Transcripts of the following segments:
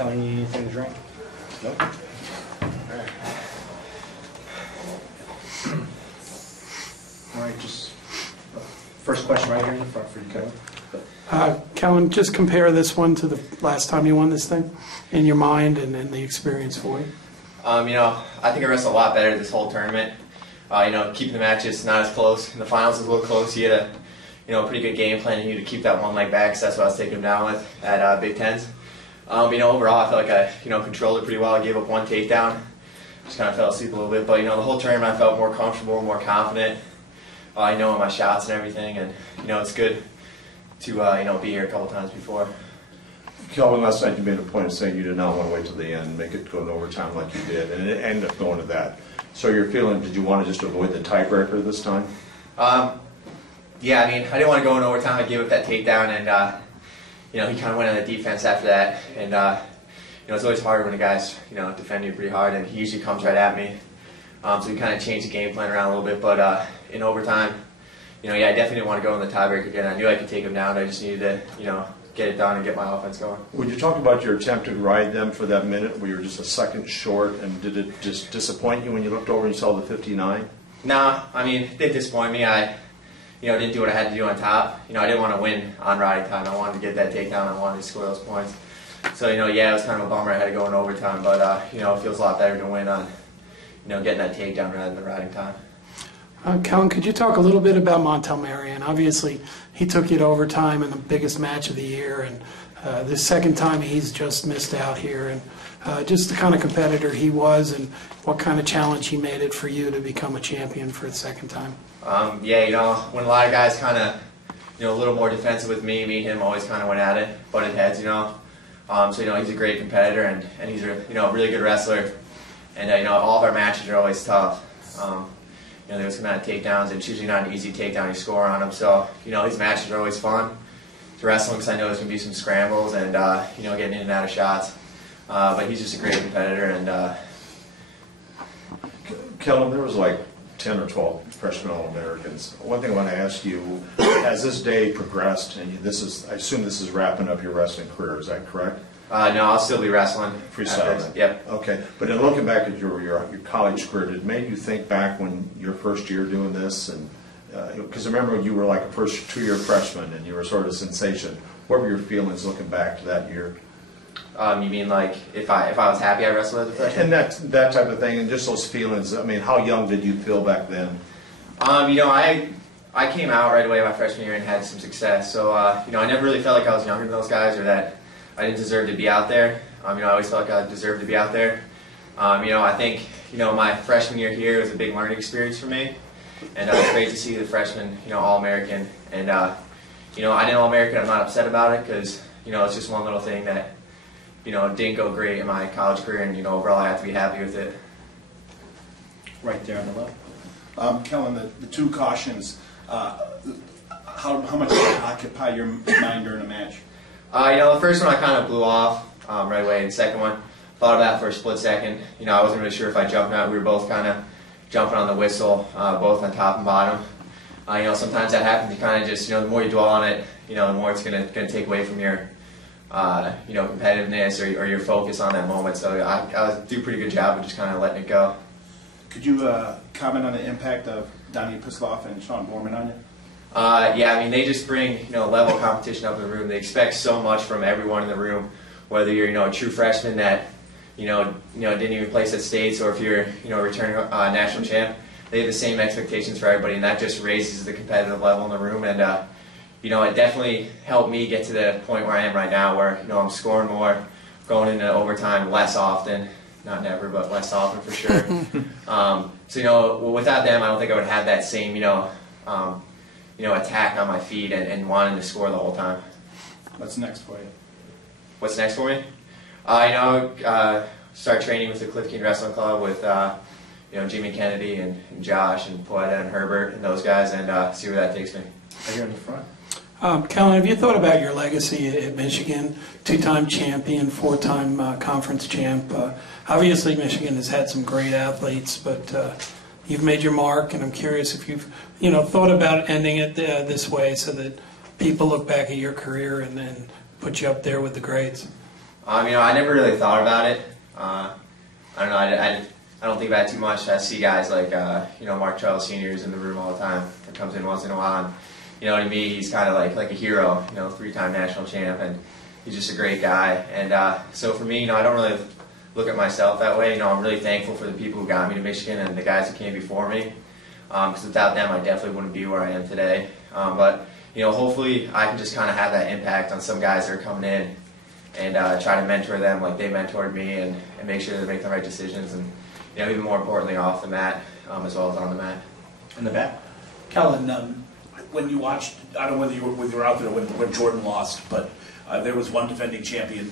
Kellen, you need anything to drink? Nope. All right, just first question right here in the front for you, Kellen. Kellen, just compare this one to the last time you won this thing in your mind and the experience for you. I think I wrestled a lot better this whole tournament. Keeping the matches not as close. In the finals it was a little close. He had a pretty good game plan to keep that one leg back, so that's what I was taking him down with at Big Tens. Overall I felt like I controlled it pretty well. I gave up one takedown. Just kind of fell asleep a little bit, but the whole tournament I felt more comfortable, more confident. In my shots and everything, and it's good to be here a couple times before. Kellen, last night you made a point of saying you did not want to wait till the end, make it go to overtime like you did, and it ended up going to that. So you're feeling, did you want to just avoid the tiebreaker this time? Yeah, I didn't want to go in overtime. I gave up that takedown, and he kind of went on the defense after that. And it's always hard when a guy's defend you pretty hard, and he usually comes right at me. So we kind of changed the game plan around a little bit, but in overtime, I definitely didn't want to go in the tiebreaker again. I knew I could take him down. I just needed to, get it done and get my offense going. Would you talk about your attempt to ride them for that minute where you were just a second short, and did it just disappoint you when you looked over and you saw the 59? Nah, it did disappoint me. I didn't do what I had to do on top. I didn't want to win on riding time. I wanted to get that takedown. I wanted to score those points. So, it was kind of a bummer I had to go in overtime, but, it feels a lot better to win on, getting that takedown rather than riding time. Kellen, could you talk a little bit about Montel Marion? Obviously, he took you to overtime in the biggest match of the year, and the second time he's just missed out here. And just the kind of competitor he was, and what kind of challenge he made it for you to become a champion for the second time. When a lot of guys kind of, a little more defensive with me and him always kind of went at it, butted heads, So, he's a great competitor, and he's a, really good wrestler. And, all of our matches are always tough. There's some amount of takedowns, and it's usually not an easy takedown you score on him. So, his matches are always fun to wrestle because I know there's going to be some scrambles and, getting in and out of shots. But he's just a great competitor. And Kellen, there was like 10 or 12 freshman All-Americans. One thing I want to ask you, as this day progressed, and I assume this is wrapping up your wrestling career, is that correct? No, I'll still be wrestling. Freestyle. Yep. Okay, but in looking back at your college career, did it make you think back when your first year doing this, and because I remember you were like a first two-year freshman and you were sort of a sensation. What were your feelings looking back to that year? You mean like if I was happy I wrestled as a freshman? And that type of thing, and just those feelings. How young did you feel back then? I came out right away my freshman year and had some success. So I never really felt like I was younger than those guys or that I didn't deserve to be out there. I always felt like I deserved to be out there. I think my freshman year here was a big learning experience for me, and it's great to see the freshman All-American. And I didn't All-American. I'm not upset about it because it's just one little thing that didn't go great in my college career, and overall I have to be happy with it. Right there on the left. Kellen, the two cautions, how much did they occupy your mind during a match? The first one I kind of blew off right away. The second one, thought of that for a split second. I wasn't really sure if I jumped out. We were both kind of jumping on the whistle, both on top and bottom. Sometimes that happens. You kind of just, the more you dwell on it, the more it's going to take away from your, competitiveness or your focus on that moment. So I do a pretty good job of just kind of letting it go. Could you comment on the impact of Donnie Pisloff and Sean Borman on you? They just bring level of competition up in the room. They expect so much from everyone in the room, whether you're a true freshman that didn't even place at states, or if you're a returning national champ. They have the same expectations for everybody, and that just raises the competitive level in the room. And it definitely helped me get to the point where I am right now, where I'm scoring more, going into overtime less often. Not never, but less often for sure. Without them, I don't think I would have that same attack on my feet and wanting to score the whole time. What's next for you? What's next for me? Start training with the Cliff King Wrestling Club with Jimmy Kennedy and Josh and Poeta and Herbert and those guys, and see where that takes me. Right here in the front. Kellen, have you thought about your legacy at Michigan? Two-time champion, four-time conference champ. Obviously, Michigan has had some great athletes, but you've made your mark, and I'm curious if you've thought about ending it this way so that people look back at your career and then put you up there with the greats. I never really thought about it. I don't know. I don't think about it too much. I see guys like Mark Charles Sr. is in the room all the time. He comes in once in a while, and to me, he's kind of like a hero. 3-time national champ, and he's just a great guy. And so for me, I don't really look at myself that way. I'm really thankful for the people who got me to Michigan and the guys who came before me. Because without them, I definitely wouldn't be where I am today. But hopefully, I can just kind of have that impact on some guys that are coming in, and try to mentor them like they mentored me, and make sure they make the right decisions, and even more importantly, off the mat as well as on the mat. In the back. Kellen, when you watched, I don't know whether you were out there when Jordan lost, but there was one defending champion,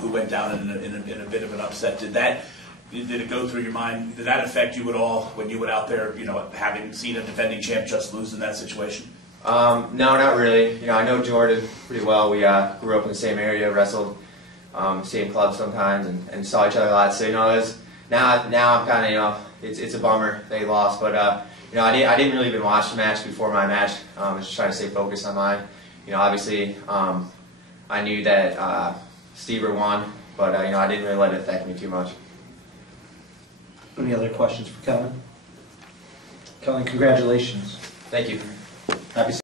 who went down in a bit of an upset. Did it go through your mind? Did that affect you at all when you went out there, having seen a defending champ just lose in that situation? No, not really. I know Jordan pretty well. We grew up in the same area, wrestled same club sometimes, and saw each other a lot. So now I'm kind of it's a bummer they lost, but I didn't really even watch the match before my match. I was just trying to stay focused on mine. Obviously I knew that Stever won, but I didn't really let it affect me too much. Any other questions for Kellen? Kellen, congratulations. Thank you. Happy